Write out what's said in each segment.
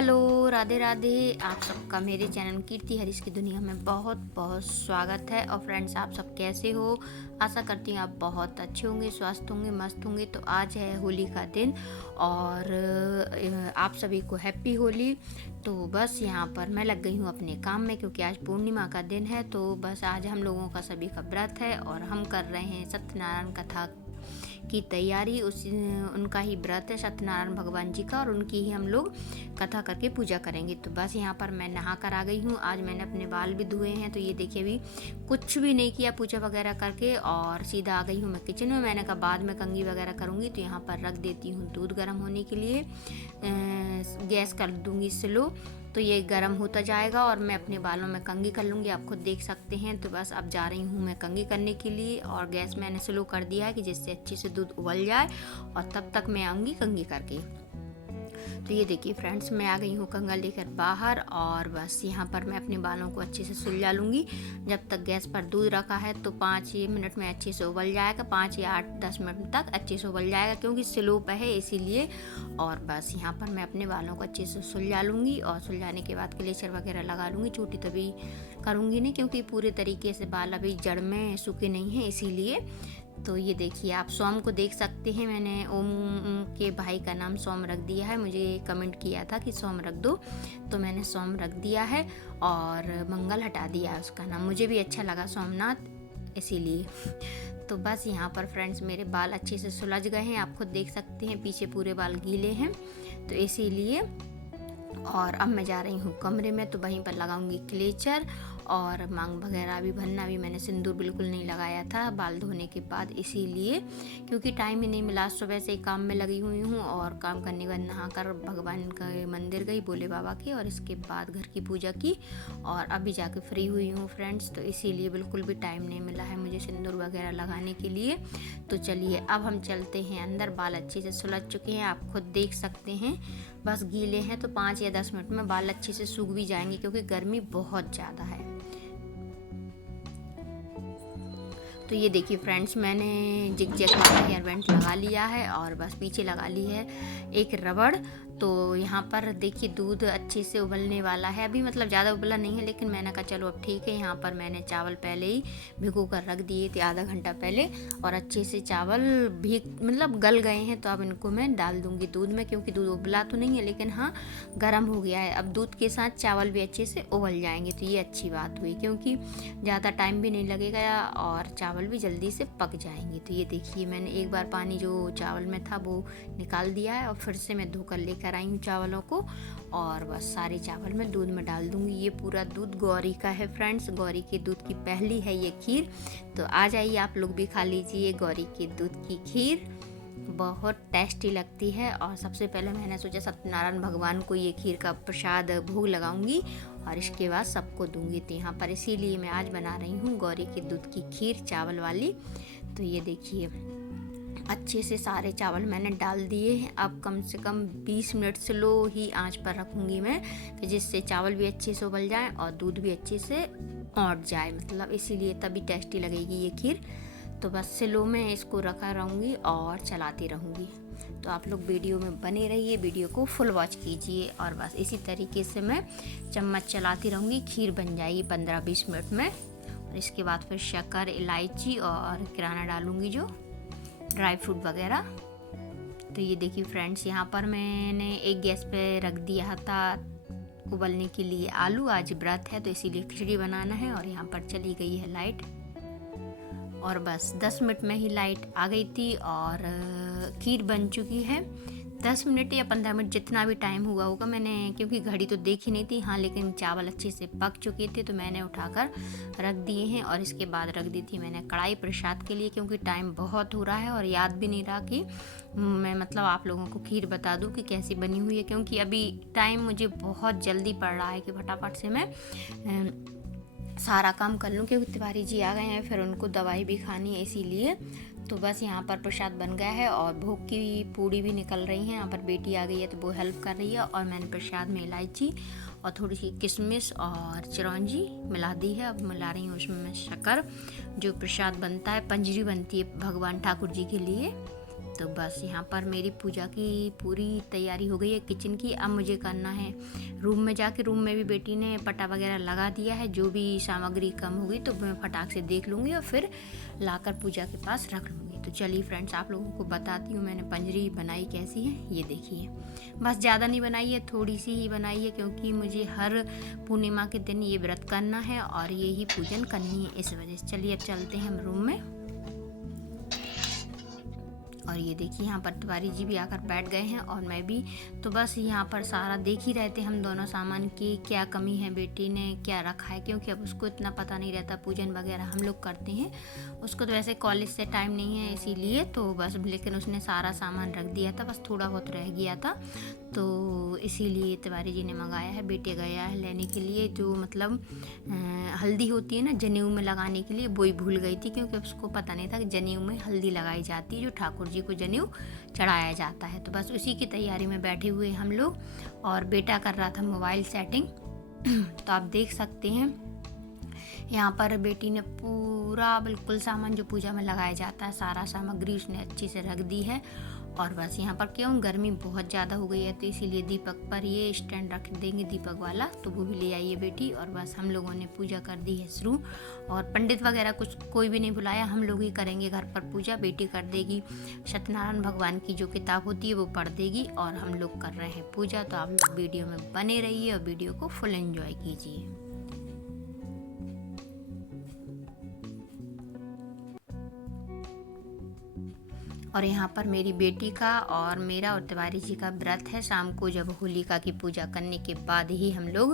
Hello, Radhe Radhe. आप सबका मेरे चैनल कीर्ति हरीश की दुनिया में बहुत बहुत स्वागत है। और फ्रेंड्स, आप सब कैसे हो? आशा करती हूँ आप बहुत अच्छे होंगे, स्वस्थ होंगे, मस्त होंगे। तो आज है होली का दिन और आप सभी को हैप्पी होली। तो बस यहाँ पर मैं लग गई हूँ अपने काम में, क्योंकि आज पूर्णिमा का दिन है। तो बस आज हम लोगों का सभी का व्रत है और हम कर रहे हैं सत्यनारायण कथा की तैयारी। उनका ही व्रत है सत्यनारायण भगवान जी का, और उनकी ही हम लोग कथा करके पूजा करेंगे। तो बस यहाँ पर मैं नहा कर आ गई हूँ। आज मैंने अपने बाल भी धोए हैं। तो ये देखिए, अभी कुछ भी नहीं किया पूजा वगैरह करके, और सीधा आ गई हूँ मैं किचन में। मैंने कहा बाद में कंघी वगैरह करूँगी। तो यहाँ पर रख देती हूँ दूध गर्म होने के लिए। गैस कर दूँगी स्लो, तो ये गर्म होता जाएगा और मैं अपने बालों में कंघी कर लूँगी। आप खुद देख सकते हैं। तो बस अब जा रही हूँ मैं कंघी करने के लिए, और गैस मैंने स्लो कर दिया है कि जिससे अच्छे से दूध उबल जाए, और तब तक मैं आऊँगी कंघी करके। तो ये देखिए फ्रेंड्स, मैं आ गई हूँ कंघा लेकर बाहर, और बस यहाँ पर मैं अपने बालों को अच्छे से सुलझा लूँगी। जब तक गैस पर दूध रखा है तो 5 मिनट में अच्छे से उबल जाएगा। 5 या 8-10 मिनट तक अच्छे से उबल जाएगा, क्योंकि स्लो पे है इसीलिए। और बस यहाँ पर मैं अपने बालों को अच्छे से सुलझा लूँगी, और सुलझाने के बाद क्लेचर वगैरह लगा लूँगी। चोटी तभी करूँगी नहीं, क्योंकि पूरे तरीके से बाल अभी जड़ में सूखे नहीं हैं, इसीलिए। तो ये देखिए, आप सोम को देख सकते हैं। मैंने ओम के भाई का नाम सोम रख दिया है। मुझे कमेंट किया था कि सोम रख दो, तो मैंने सोम रख दिया है, और मंगल हटा दिया है उसका नाम। मुझे भी अच्छा लगा सोमनाथ, इसीलिए। तो बस यहाँ पर फ्रेंड्स, मेरे बाल अच्छे से सुलझ गए हैं। आप खुद देख सकते हैं, पीछे पूरे बाल गीले हैं, तो इसीलिए। और अब मैं जा रही हूँ कमरे में, तो वहीं पर लगाऊंगी क्लेचर, और मांग वगैरह भी भरना। भी मैंने सिंदूर बिल्कुल नहीं लगाया था बाल धोने के बाद, इसीलिए, क्योंकि टाइम ही नहीं मिला। सुबह से ही काम में लगी हुई हूँ, और काम करने के बाद नहाकर भगवान के मंदिर गई, भोले बाबा के, और इसके बाद घर की पूजा की, और अभी जाके फ्री हुई हूँ फ्रेंड्स। तो इसीलिए बिल्कुल भी टाइम नहीं मिला है मुझे सिंदूर वगैरह लगाने के लिए। तो चलिए अब हम चलते हैं अंदर। बाल अच्छे से सुलझ चुके हैं, आप खुद देख सकते हैं। बस गीले हैं, तो 5 या 10 मिनट में बाल अच्छे से सूख भी जाएंगे, क्योंकि गर्मी बहुत ज़्यादा है। तो ये देखिए फ्रेंड्स, मैंने जिग जैग वाला हेयर बैंड लगा लिया है, और बस पीछे लगा ली है एक रबड़। तो यहाँ पर देखिए, दूध अच्छे से उबलने वाला है। अभी मतलब ज़्यादा उबला नहीं है, लेकिन मैंने कहा चलो अब ठीक है। यहाँ पर मैंने चावल पहले ही भिगो कर रख दिए थे आधा घंटा पहले, और अच्छे से चावल मतलब गल गए हैं। तो अब इनको मैं डाल दूँगी दूध में, क्योंकि दूध उबला तो नहीं है, लेकिन हाँ गर्म हो गया है। अब दूध के साथ चावल भी अच्छे से उबल जाएंगे, तो ये अच्छी बात हुई, क्योंकि ज़्यादा टाइम भी नहीं लगेगा और चावल भी जल्दी से पक जाएंगे। तो ये देखिए, मैंने एक बार पानी जो चावल में था वो निकाल दिया है, और फिर से मैं धोकर लेकर आई हूँ चावलों को, और बस सारे चावल मैं दूध में डाल दूँगी। ये पूरा दूध गौरी का है फ्रेंड्स, गौरी के दूध की पहली है ये खीर। तो आ जाइए आप लोग भी खा लीजिए गौरी के दूध की खीर, बहुत टेस्टी लगती है। और सबसे पहले मैंने सोचा सत्यनारायण भगवान को ये खीर का प्रसाद भोग लगाऊंगी, और इसके बाद सबको दूंगी। तो यहाँ पर इसीलिए मैं आज बना रही हूँ गौरी के दूध की खीर चावल वाली। तो ये देखिए, अच्छे से सारे चावल मैंने डाल दिए हैं। अब कम से कम 20 मिनट स्लो ही आंच पर रखूँगी मैं, कि जिससे चावल भी अच्छे से उबल जाए और दूध भी अच्छे से औंट जाए, मतलब इसीलिए तभी टेस्टी लगेगी ये खीर। तो बस स्लो में इसको रखा रहूँगी और चलाती रहूँगी। तो आप लोग वीडियो में बने रहिए, वीडियो को फुल वॉच कीजिए, और बस इसी तरीके से मैं चम्मच चलाती रहूँगी। खीर बन जाएगी 15-20 मिनट में। और इसके बाद फिर शक्कर, इलायची और किराना डालूँगी, जो ड्राई फ्रूट वगैरह। तो ये देखिए फ्रेंड्स, यहाँ पर मैंने एक गैस पे रख दिया था उबलने के लिए आलू। आज व्रत है तो इसीलिए खिचड़ी बनाना है, और यहाँ पर चली गई है लाइट, और बस 10 मिनट में ही लाइट आ गई थी, और खीर बन चुकी है। 10 मिनट या 15 मिनट जितना भी टाइम हुआ होगा, मैंने क्योंकि घड़ी तो देखी नहीं थी। हाँ, लेकिन चावल अच्छे से पक चुके थे, तो मैंने उठाकर रख दिए हैं। और इसके बाद रख दी थी मैंने कढ़ाई प्रसाद के लिए, क्योंकि टाइम बहुत हो रहा है, और याद भी नहीं रहा कि मैं मतलब आप लोगों को खीर बता दूं कि कैसी बनी हुई है। क्योंकि अभी टाइम मुझे बहुत जल्दी पड़ रहा है कि फटाफट से मैं सारा काम कर लूँ, क्योंकि तिवारी जी आ गए हैं, फिर उनको दवाई भी खानी है, इसीलिए। तो बस यहाँ पर प्रसाद बन गया है, और भोग की पूड़ी भी निकल रही है। यहाँ पर बेटी आ गई है, तो वो हेल्प कर रही है। और मैंने प्रसाद में इलायची और थोड़ी सी किशमिश और चिरौंजी मिला दी है। अब मिला रही हूँ उसमें मैं शक्कर। जो प्रसाद बनता है, पंजरी बनती है भगवान ठाकुर जी के लिए, तो बस यहाँ पर मेरी पूजा की पूरी तैयारी हो गई है किचन की। अब मुझे करना है रूम में जाके, रूम में भी बेटी ने पटा वगैरह लगा दिया है। जो भी सामग्री कम होगी तो मैं फटाक से देख लूँगी और फिर लाकर पूजा के पास रख लूँगी। तो चलिए फ्रेंड्स, आप लोगों को बताती हूँ मैंने पंजरी बनाई कैसी है। ये देखिए, बस ज़्यादा नहीं बनाई है, थोड़ी सी ही बनाई है, क्योंकि मुझे हर पूर्णिमा के दिन ये व्रत करना है और ये ही पूजन करनी है, इस वजह से। चलिए अब चलते हैं हम रूम में। और ये देखिए यहाँ पर तिवारी जी भी आकर बैठ गए हैं और मैं भी। तो बस यहाँ पर सारा देख ही रहे थे हम दोनों सामान की क्या कमी है, बेटी ने क्या रखा है, क्योंकि अब उसको इतना पता नहीं रहता। पूजन वगैरह हम लोग करते हैं, उसको तो वैसे कॉलेज से टाइम नहीं है इसीलिए, तो बस लेकिन उसने सारा सामान रख दिया था, बस थोड़ा बहुत रह गया था, तो इसीलिए तिवारी जी ने मंगाया है। बेटे गया है लेने के लिए, जो मतलब हल्दी होती है ना जनेऊ में लगाने के लिए, वो ही भूल गई थी, क्योंकि उसको पता नहीं था कि जनेऊ में हल्दी लगाई जाती है, जो ठाकुर जी को जनेऊ चढ़ाया जाता है। तो बस उसी की तैयारी में बैठे हुए हम लोग, और बेटा कर रहा था मोबाइल सेटिंग। तो आप देख सकते हैं यहाँ पर बेटी ने पूरा बिल्कुल सामान जो पूजा में लगाया जाता है, सारा सामग्री उसने अच्छी से रख दी है। और बस यहाँ पर क्यों गर्मी बहुत ज़्यादा हो गई है, तो इसीलिए दीपक पर ये स्टैंड रख देंगे दीपक वाला, तो वो भी ले आई है बेटी। और बस हम लोगों ने पूजा कर दी है शुरू, और पंडित वगैरह कुछ कोई भी नहीं बुलाया, हम लोग ही करेंगे घर पर पूजा। बेटी कर देगी सत्यनारायण भगवान की जो किताब होती है वो पढ़ देगी, और हम लोग कर रहे हैं पूजा। तो आप लोग वीडियो में बने रहिए और वीडियो को फुल एंजॉय कीजिए। और यहाँ पर मेरी बेटी का और मेरा और तिवारी जी का व्रत है। शाम को जब होलिका की पूजा करने के बाद ही हम लोग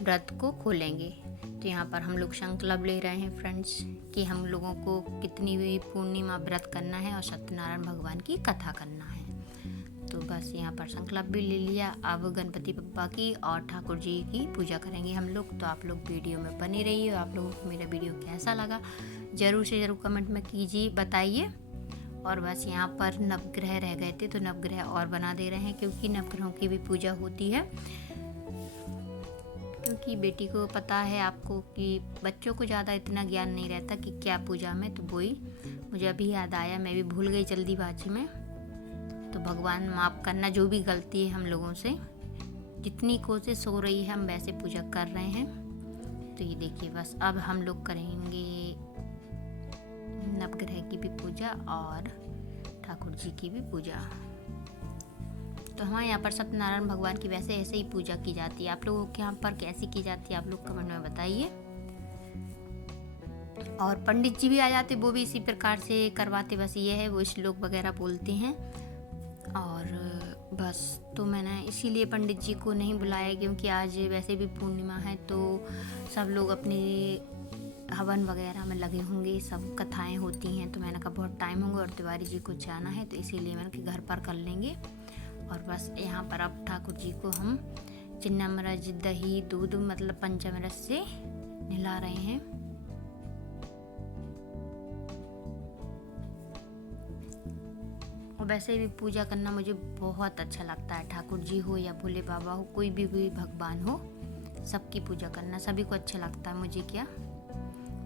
व्रत को खोलेंगे। तो यहाँ पर हम लोग संकल्प ले रहे हैं फ्रेंड्स कि हम लोगों को कितनी भी पूर्णिमा व्रत करना है और सत्यनारायण भगवान की कथा करना है। तो बस यहाँ पर संकल्प भी ले लिया। अब गणपति बप्पा की और ठाकुर जी की पूजा करेंगे हम लोग। तो आप लोग वीडियो में बने रहिए। आप लोगों को मेरा वीडियो कैसा लगा ज़रूर से ज़रूर कमेंट में कीजिए, बताइए। और बस यहाँ पर नवग्रह रह गए थे, तो नवग्रह और बना दे रहे हैं, क्योंकि नवग्रहों की भी पूजा होती है। क्योंकि बेटी को पता है आपको कि बच्चों को ज़्यादा इतना ज्ञान नहीं रहता कि क्या पूजा में, तो वही मुझे अभी याद आया, मैं भी भूल गई जल्दीबाजी में। तो भगवान माफ़ करना जो भी गलती है हम लोगों से, जितनी कोशिश हो रही है हम वैसे पूजा कर रहे हैं। तो ये देखिए, बस अब हम लोग करेंगे नवग्रह की भी पूजा और ठाकुर जी की भी पूजा। तो हमारे यहाँ पर सत्यनारायण भगवान की वैसे ऐसे ही पूजा की जाती है। आप लोगों के यहाँ पर कैसी की जाती है आप लोग कमेंट में बताइए। और पंडित जी भी आ जाते, वो भी इसी प्रकार से करवाते। बस ये है, वो श्लोक वगैरह बोलते हैं। और बस तो मैंने इसीलिए पंडित जी को नहीं बुलाया, क्योंकि आज वैसे भी पूर्णिमा है, तो सब लोग अपने हवन वगैरह में लगे होंगे, सब कथाएं होती हैं। तो मैंने कहा बहुत टाइम होगा और तिवारी जी को जाना है, तो इसीलिए मैंने कहा घर पर कर लेंगे। और बस यहाँ पर अब ठाकुर जी को हम चिन्नामृत, दही, दूध मतलब पंचामृत से नहला रहे हैं। और वैसे भी पूजा करना मुझे बहुत अच्छा लगता है। ठाकुर जी हो या भोले बाबा हो, कोई भी भगवान हो, सबकी पूजा करना सभी को अच्छा लगता है, मुझे क्या।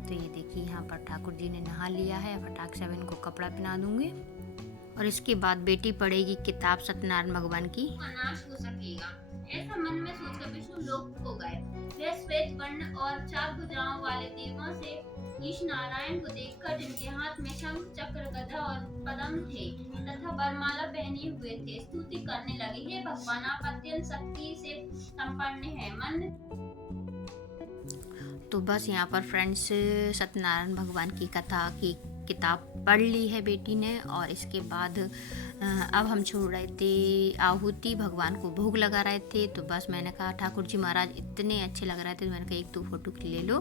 तो ये देखिए यहाँ पर ठाकुर जी ने नहा लिया है। फटाक से अब इनको कपड़ा पहना दूंगी, और इसके बाद बेटी पढ़ेगी किताब सत्यनारायण भगवान की। नाश हो सकेगा, ऐसा मन में सोचकर विष्णु लोक को गए। वे श्वेत वर्ण और चार भुजाओं वाले देवों से ईश नारायण को देखकर, जिनके हाथ में शंख, चक्र, गदा और पद्म थे तथा वरमाला पहने हुए थे, स्तुति करने लगे। हे भगवान, आप अत्यंत शक्ति से संपन्न हैं। मन तो बस यहाँ पर फ्रेंड्स सत्यनारायण भगवान की कथा की किताब पढ़ ली है बेटी ने। और इसके बाद अब हम छोड़ रहे थे आहुति, भगवान को भोग लगा रहे थे। तो बस मैंने कहा ठाकुर जी महाराज इतने अच्छे लग रहे थे, तो मैंने कहा एक दो फोटो ले लो।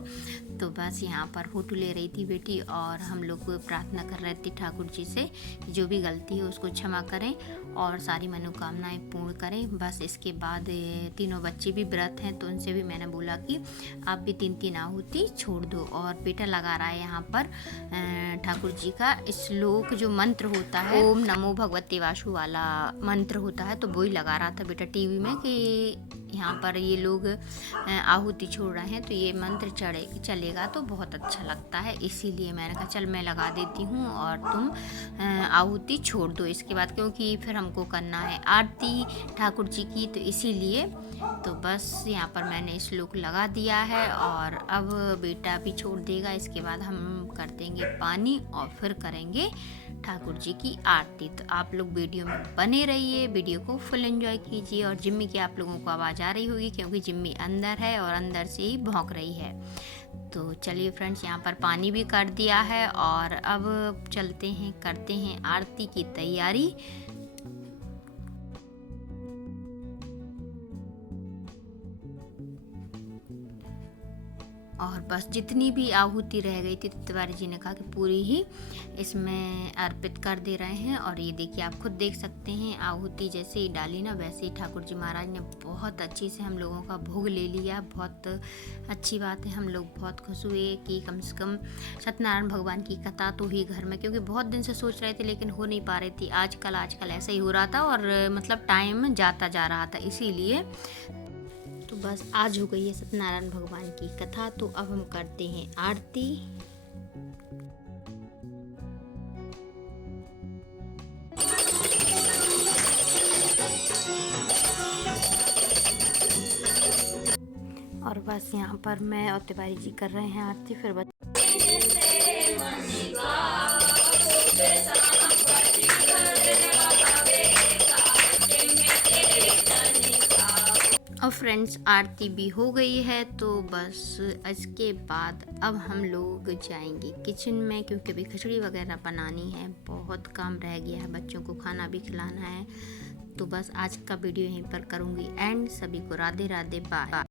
तो बस यहाँ पर फोटो ले रही थी बेटी, और हम लोग प्रार्थना कर रहे थे ठाकुर जी से कि जो भी गलती है उसको क्षमा करें और सारी मनोकामनाएं पूर्ण करें। बस इसके बाद तीनों बच्चे भी व्रत हैं, तो उनसे भी मैंने बोला कि आप भी 3-3 आहुति छोड़ दो। और बेटा लगा रहा है यहाँ पर ठाकुर जी का श्लोक, जो मंत्र होता है, ओम नमो भगवते सत्यवासु वाला मंत्र होता है, तो वही लगा रहा था बेटा टीवी में कि यहाँ पर ये लोग आहुति छोड़ रहे हैं तो ये मंत्र चलेगा तो बहुत अच्छा लगता है, इसीलिए मैंने कहा चल मैं लगा देती हूँ और तुम आहुति छोड़ दो इसके बाद, क्योंकि फिर हमको करना है आरती ठाकुर जी की, तो इसीलिए तो बस यहाँ पर मैंने श्लोक लगा दिया है और अब बेटा भी छोड़ देगा। इसके बाद हम कर देंगे पानी और फिर करेंगे ठाकुर जी की आरती। तो आप लोग वीडियो में बने रहिए, वीडियो को फुल एंजॉय कीजिए। और जिम्मी की आप लोगों को आवाज़ आ रही होगी क्योंकि जिम्मी अंदर है और अंदर से ही भौंक रही है। तो चलिए फ्रेंड्स, यहाँ पर पानी भी कर दिया है और अब चलते हैं करते हैं आरती की तैयारी। और बस जितनी भी आहुति रह गई थी तिवारी जी ने कहा कि पूरी ही इसमें अर्पित कर दे रहे हैं। और ये देखिए आप खुद देख सकते हैं, आहुति जैसे ही डाली ना वैसे ही ठाकुर जी महाराज ने बहुत अच्छे से हम लोगों का भोग ले लिया। बहुत अच्छी बात है, हम लोग बहुत खुश हुए कि कम से कम सत्यनारायण भगवान की कथा तो हुई घर में, क्योंकि बहुत दिन से सोच रहे थे लेकिन हो नहीं पा रही थी। आजकल ऐसा ही हो रहा था और मतलब टाइम जाता जा रहा था, इसीलिए तो बस आज हो गई है सत्यनारायण भगवान की कथा। तो अब हम करते हैं आरती। और बस यहाँ पर मैं और तिवारी जी कर रहे हैं आरती। फिर और फ्रेंड्स आरती भी हो गई है, तो बस इसके बाद अब हम लोग जाएंगे किचन में, क्योंकि अभी खिचड़ी वगैरह बनानी है, बहुत काम रह गया है, बच्चों को खाना भी खिलाना है। तो बस आज का वीडियो यहीं पर करूँगी एंड। सभी को राधे राधे, बाय।